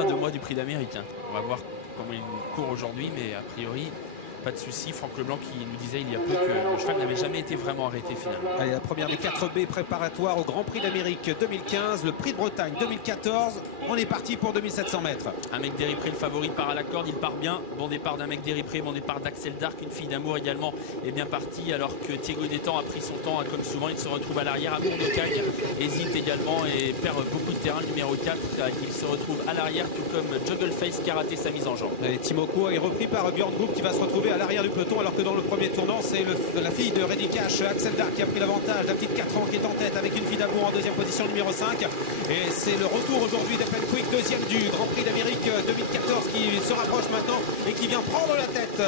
un 2 mois du Prix d'Amérique. Hein. On va voir comment il court aujourd'hui, mais a priori, pas de souci. Franck Leblanc qui nous disait il y a peu que le cheval n'avait jamais été vraiment arrêté finalement. Allez, la première des 4B préparatoires au Grand Prix d'Amérique 2015, le Prix de Bretagne 2014. On est parti pour 2700 mètres. Un mec d'Éripré, le favori, part à la corde, il part bien. Bon départ d'un mec d'Éripré, bon départ d'Axel Dark, une fille d'amour également est bien partie, alors que Thiego Détang a pris son temps, comme souvent, il se retrouve à l'arrière. Amour de Cagne hésite également et perd beaucoup de terrain, le numéro 4. Il se retrouve à l'arrière, tout comme Juggleface qui a raté sa mise en jambe. Et Timoko est repris par Björn Group qui va se retrouver à l'arrière du peloton, alors que dans le premier tournant, c'est la fille de Reddy Cash, Axel Dark, qui a pris l'avantage. La petite 4 ans qui est en tête avec une fille d'amour en deuxième position, numéro 5. Et c'est le retour aujourd'hui d'Open Quick, deuxième du Grand Prix d'Amérique 2014, qui se rapproche maintenant et qui vient prendre la tête.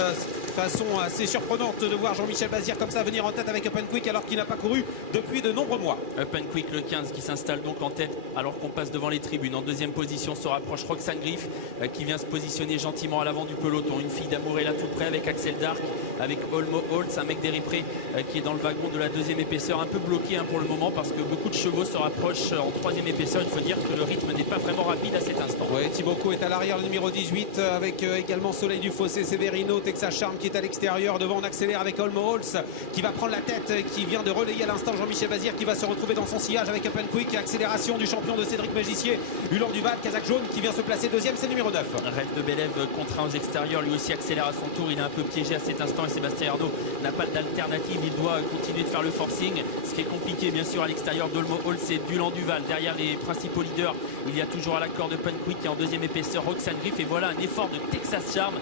Façon assez surprenante de voir Jean-Michel Bazir comme ça venir en tête avec Open Quick alors qu'il n'a pas couru depuis de nombreux mois. Open Quick le 15 qui s'installe donc en tête alors qu'on passe devant les tribunes. En deuxième position se rapproche Roxane Griff qui vient se positionner gentiment à l'avant du peloton. Une fille d'amour est là tout près avec Axel Dark, avec Olmo Holtz, un mec d'Éripré qui est dans le wagon de la deuxième épaisseur, un peu bloqué pour le moment parce que beaucoup de chevaux se rapprochent en troisième épaisseur. Il faut dire que le rythme n'est pas vraiment rapide à cet instant. Oui, Timoko est à l'arrière, le numéro 18 avec également Soleil du Fossé, Severino, Texas Charm qui est à l'extérieur. Devant on accélère avec Olmo Holtz qui va prendre la tête, qui vient de relayer à l'instant Jean-Michel Bazir qui va se retrouver dans son sillage avec Open Quick. Accélération du champion de Cédric Magicier, Ulan Duval, Kazakh jaune qui vient se placer deuxième, c'est le numéro 9. Rêve de Bélève contraint aux extérieurs, lui aussi accélère à son tour. Il est un peu piégé à cet instant et Sébastien Ernaud n'a pas d'alternative. Il doit continuer de faire le forcing, ce qui est compliqué bien sûr à l'extérieur d'Olmo Holtz et d'Ulan Duval. Derrière les principaux leaders, il y a toujours à la corde Open Quick et en deuxième épaisseur Roxane Griff. Et voilà un effort de Texas Charm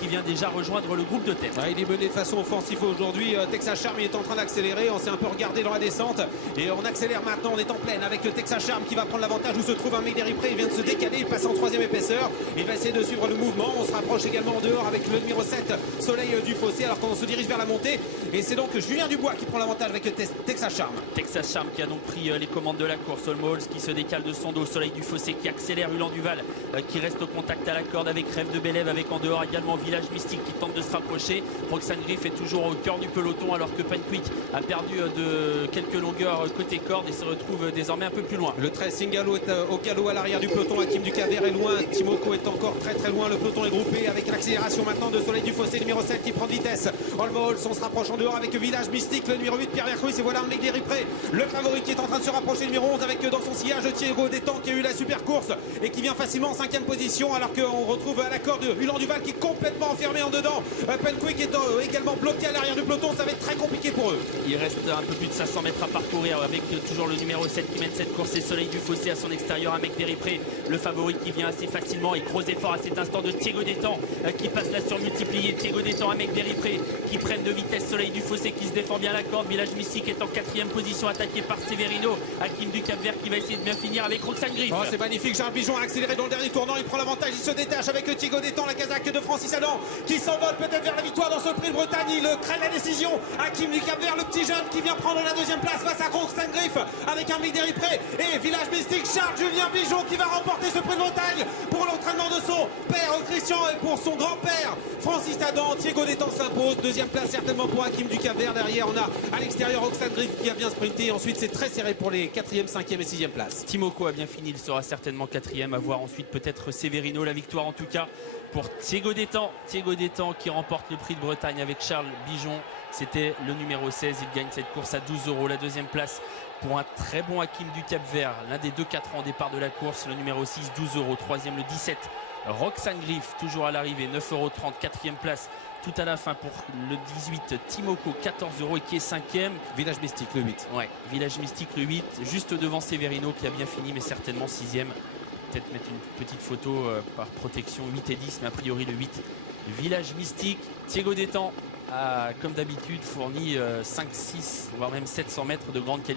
qui vient déjà rejoindre le groupe de tête. Il est mené de façon offensive aujourd'hui. Texas Charm est en train d'accélérer. On s'est un peu regardé dans la descente et on accélère maintenant. On est en pleine avec Texas Charm qui va prendre l'avantage où se trouve un mec d'Éripré. Il vient de se décaler, il passe en troisième épaisseur. Il va essayer de suivre le mouvement. On se rapproche également en dehors avec le numéro 7, Soleil du Fossé, alors qu'on se dirige vers la montée. Et c'est donc Julien Dubois qui prend l'avantage avec Texas Charm. Texas Charm qui a donc pris les commandes de la course. Olmo Holtz qui se décale de son dos, Soleil du Fossé qui accélère, Ulan Duval qui reste au contact à la corde avec Rêve de Bélève, avec en dehors également Village Mystique qui tente de se rapprocher. Roxane Griff est toujours au cœur du peloton alors que Open Quick a perdu de quelques longueurs côté corde et se retrouve désormais un peu plus loin. Le 13 Singalo est au galop à l'arrière du peloton. Hakim Ducaver est loin, Timoko est encore très loin. Le peloton est groupé avec l'accélération maintenant de Soleil du Fossé, numéro 7 qui prend de vitesse. Olmo Holtz, on se rapproche en dehors avec Village Mystique, le numéro 8 Pierre Vercruis. Et voilà un mec d'Éripré, le favori qui est en train de se rapprocher, numéro 11 avec dans son sillage Thiego Détang qui a eu la super course et qui vient facilement en 5e position alors qu'on retrouve à la corde Ulan Duval qui est complètement enfermé en dedans. Open Quick est également bloqué à l'arrière du peloton, ça va être très compliqué pour eux. Il reste un peu plus de 500 mètres à parcourir avec toujours le numéro 7 qui mène cette course et Soleil du Fossé à son extérieur, un mec d'Éripré, le favori qui vient assez facilement et gros effort à cet instant de Thiego Détang qui passe la surmultipliée. Thiego Détang, un mec d'Éripré qui prennent de vitesse, Soleil du Fossé qui se défend bien à la corde. Village Mystique est en 4e position attaqué par Severino. Hakim du Cap-Vert qui va essayer de bien finir avec Roxane Griff. Oh, c'est magnifique, Jean Bijon a accéléré dans le dernier tournant, il prend l'avantage, il se détache avec Thiego Détang, la Kazakh de Francis Adam qui s'envole peut-être vers la victoire dans ce Prix de Bretagne. Il crée la décision. Hakim du Cap-Vert, le petit jeune qui vient prendre la deuxième place face à Roxane Griff avec un mec d'Éripré et Village Mystique, Charles-Julien Bijon qui va remporter ce Prix de Bretagne pour l'entraînement de son père Christian et pour son grand-père Francis Adam. Thiego Détang s'impose, deuxième place certainement pour Hakim du Cap-Vert. Derrière on a à l'extérieur Roxane Griff qui a bien sprinté. Ensuite c'est très serré pour les 4e, 5e et 6e places. Timoko a bien fini, il sera certainement 4e, à voir ensuite peut-être Severino. La victoire en tout cas pour Thiego Détang. Thiego Détang qui remporte le Prix de Bretagne avec Charles Bijon. C'était le numéro 16, il gagne cette course à 12 €. La deuxième place pour un très bon Hakim du Cap-Vert, l'un des 2-4 ans au départ de la course, le numéro 6, 12 €. Troisième le 17, Roxane Griff, toujours à l'arrivée, 9,30 €. Quatrième place tout à la fin pour le 18, Timoko, 14 € et qui est 5e. Village Mystique le 8. Ouais, Village Mystique le 8, juste devant Severino qui a bien fini mais certainement 6e. Peut-être mettre une petite photo par protection, 8 et 10, mais a priori le 8. Village Mystique, Thiego Détang a comme d'habitude fourni 5, 6, voire même 700 mètres de grande qualité.